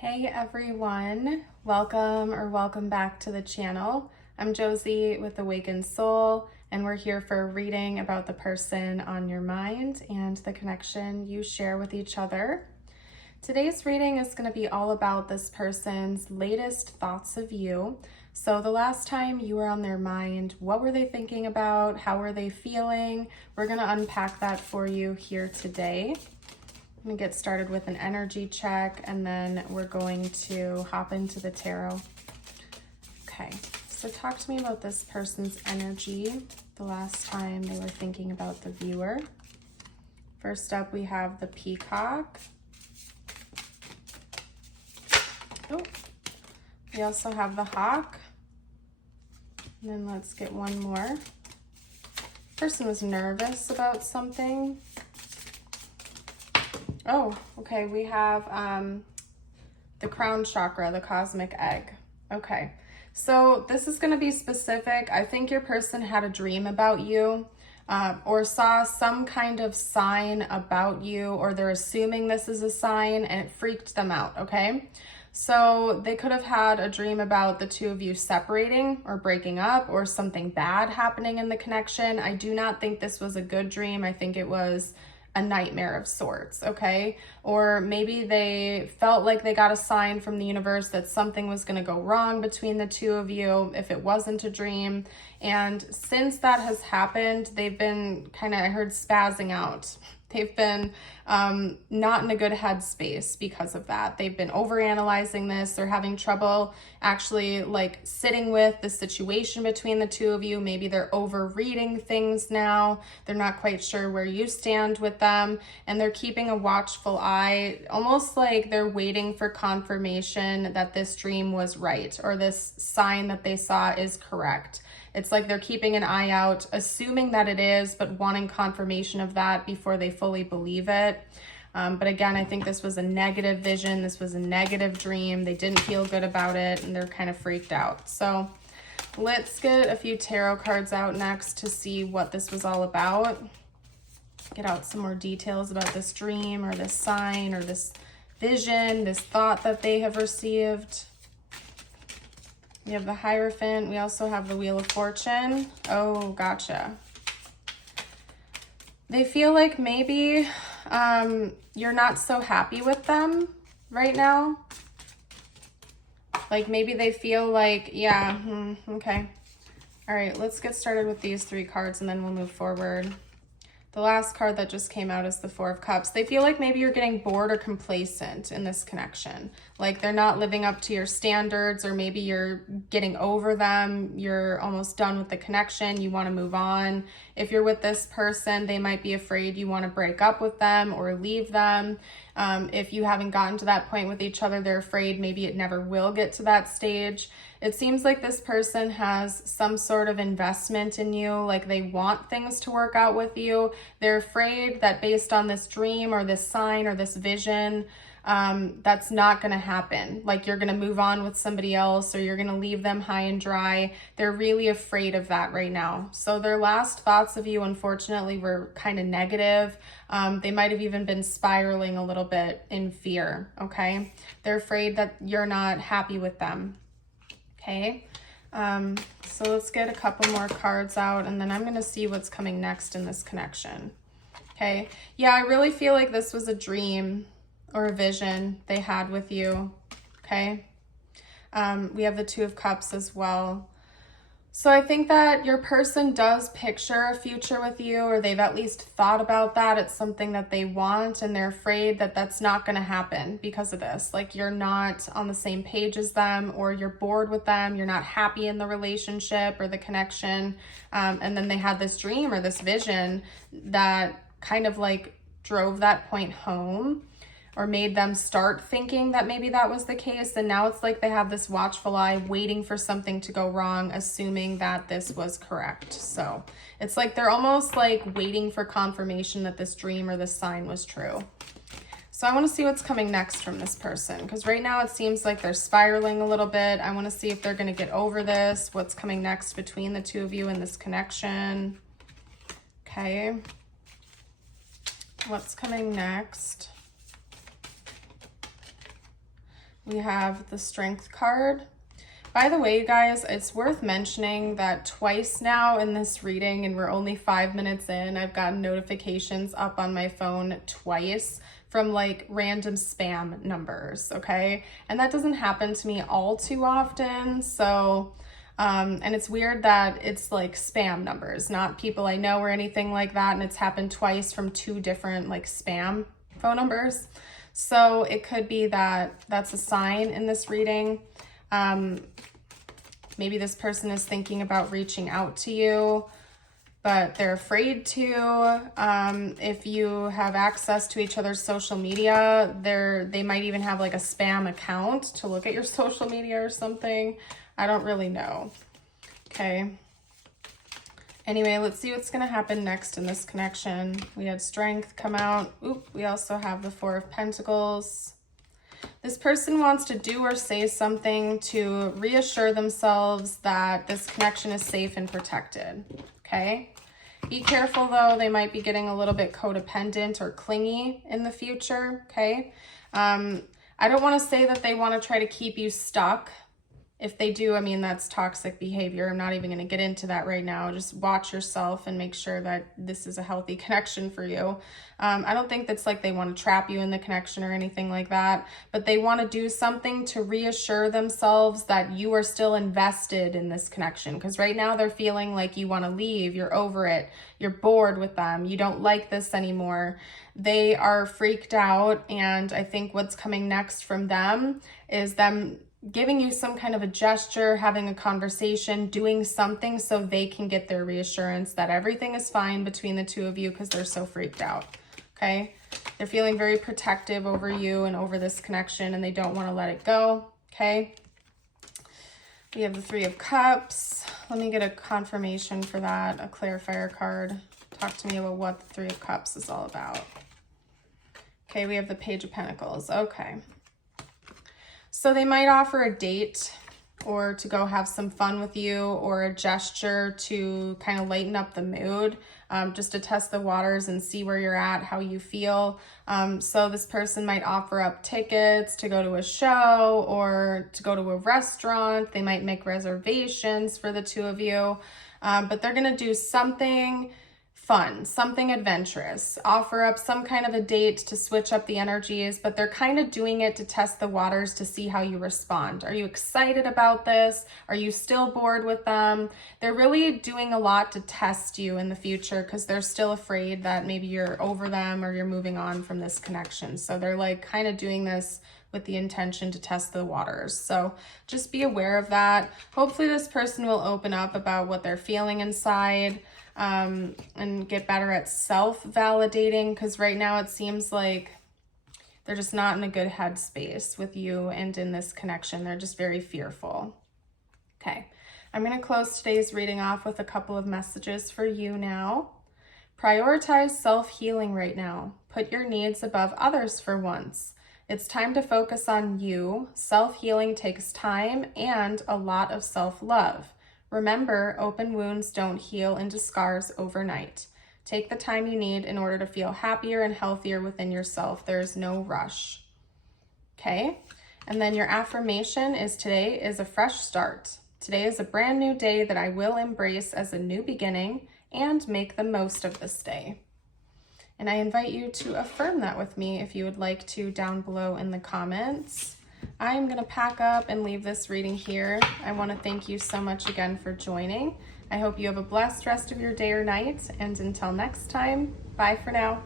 Hey everyone, welcome back to the channel. I'm Josie with Awakened Soul, and we're here for a reading about the person on your mind and the connection you share with each other. Today's reading is going to be all about this person's latest thoughts of you. So the last time you were on their mind, what were they thinking about? How were they feeling? We're going to unpack that for you here today. I'm going to get started with an energy check, and then we're going to hop into the tarot. Okay, so talk to me about this person's energy the last time they were thinking about the viewer. First up, we have the peacock. Oh, we also have the hawk. And then let's get one more. Person was nervous about something. Oh, okay, we have the crown chakra, the cosmic egg. Okay, so this is going to be specific. I think your person had a dream about you or saw some kind of sign about you, or they're assuming this is a sign, and it freaked them out, okay? So they could have had a dream about the two of you separating or breaking up, or something bad happening in the connection. I do not think this was a good dream. I think it was a nightmare of sorts, okay? Or maybe they felt like they got a sign from the universe that something was going to go wrong between the two of you if it wasn't a dream. And since that has happened, they've been kind of, I heard, spazzing out. They've been not in a good headspace because of that. They've been overanalyzing this. They're having trouble actually like sitting with the situation between the two of you. Maybe they're overreading things now. They're not quite sure where you stand with them, and they're keeping a watchful eye, almost like they're waiting for confirmation that this dream was right, or this sign that they saw is correct. It's like they're keeping an eye out, assuming that it is, but wanting confirmation of that before they fully believe it. But again, I think this was a negative vision. This was a negative dream. They didn't feel good about it, and they're kind of freaked out. So let's get a few tarot cards out next to see what this was all about. Get out some more details about this dream, or this sign, or this vision, this thought that they have received. We have the Hierophant. We also have the Wheel of Fortune. Oh, gotcha. They feel like maybe you're not so happy with them right now. Like maybe they feel like, yeah, okay. All right, let's get started with these three cards, and then we'll move forward. The last card that just came out is the Four of Cups. They feel like maybe you're getting bored or complacent in this connection. Like they're not living up to your standards, or maybe you're getting over them. You're almost done with the connection. You want to move on. If you're with this person, they might be afraid you want to break up with them or leave them. If you haven't gotten to that point with each other, they're afraid maybe it never will get to that stage. It seems like this person has some sort of investment in you, like they want things to work out with you. They're afraid that based on this dream or this sign or this vision, that's not going to happen. Like you're going to move on with somebody else, or you're going to leave them high and dry. They're really afraid of that right now. So their last thoughts of you, unfortunately, were kind of negative. They might have even been spiraling a little bit in fear, okay? They're afraid that you're not happy with them. Okay, so let's get a couple more cards out, and then I'm going to see what's coming next in this connection. Okay, yeah, I really feel like this was a dream or a vision they had with you. Okay, we have the Two of Cups as well. So I think that your person does picture a future with you, or they've at least thought about that. It's something that they want, and they're afraid that that's not going to happen because of this. Like you're not on the same page as them, or you're bored with them. You're not happy in the relationship or the connection. And then they had this dream or this vision that kind of like drove that point home, or made them start thinking that maybe that was the case. And now it's like they have this watchful eye waiting for something to go wrong, assuming that this was correct. So it's like they're almost like waiting for confirmation that this dream or this sign was true. So I want to see what's coming next from this person, because right now it seems like they're spiraling a little bit. I want to see if they're going to get over this, what's coming next between the two of you in this connection. Okay. What's coming next? We have the Strength card. By the way, guys, it's worth mentioning that twice now in this reading, and we're only 5 minutes in, I've gotten notifications up on my phone twice from like random spam numbers, okay? And that doesn't happen to me all too often, so, and it's weird that it's like spam numbers, not people I know or anything like that, and it's happened twice from 2 different like spam phone numbers. So it could be that that's a sign in this reading. Maybe this person is thinking about reaching out to you, but they're afraid to. If you have access to each other's social media, they might even have like a spam account to look at your social media or something. I don't really know. Okay. Anyway, let's see what's going to happen next in this connection. We had Strength come out. Oop, we also have the Four of Pentacles. This person wants to do or say something to reassure themselves that this connection is safe and protected, okay? Be careful though, they might be getting a little bit codependent or clingy in the future, okay? I don't want to say that they want to try to keep you stuck. If they do, I mean, that's toxic behavior. I'm not even going to get into that right now. Just watch yourself and make sure that this is a healthy connection for you. I don't think that's like they want to trap you in the connection or anything like that, but they want to do something to reassure themselves that you are still invested in this connection. Because right now they're feeling like you want to leave, you're over it, you're bored with them, you don't like this anymore. They are freaked out, and I think what's coming next from them is them giving you some kind of a gesture, having a conversation, doing something so they can get their reassurance that everything is fine between the two of you because they're so freaked out, okay? They're feeling very protective over you and over this connection, and they don't want to let it go, okay? We have the Three of Cups. Let me get a confirmation for that, a clarifier card. Talk to me about what the Three of Cups is all about. Okay, we have the Page of Pentacles, okay. So they might offer a date or to go have some fun with you, or a gesture to kind of lighten up the mood, just to test the waters and see where you're at, how you feel. So this person might offer up tickets to go to a show or to go to a restaurant. They might make reservations for the two of you, but they're going to do something fun, something adventurous, offer up some kind of a date to switch up the energies, but they're kind of doing it to test the waters to see how you respond. Are you excited about this? Are you still bored with them? They're really doing a lot to test you in the future because they're still afraid that maybe you're over them or you're moving on from this connection. So they're like kind of doing this with the intention to test the waters. So just be aware of that. Hopefully this person will open up about what they're feeling inside, and get better at self-validating, because right now it seems like they're just not in a good headspace with you and in this connection. They're just very fearful. Okay, I'm going to close today's reading off with a couple of messages for you now. Prioritize self-healing right now. Put your needs above others for once. It's time to focus on you. Self-healing takes time and a lot of self-love. Remember, open wounds don't heal into scars overnight. Take the time you need in order to feel happier and healthier within yourself. There's no rush. Okay? And then your affirmation is today is a fresh start. Today is a brand new day that I will embrace as a new beginning and make the most of this day. And I invite you to affirm that with me if you would like to down below in the comments. I'm going to pack up and leave this reading here. I want to thank you so much again for joining. I hope you have a blessed rest of your day or night, and until next time, bye for now.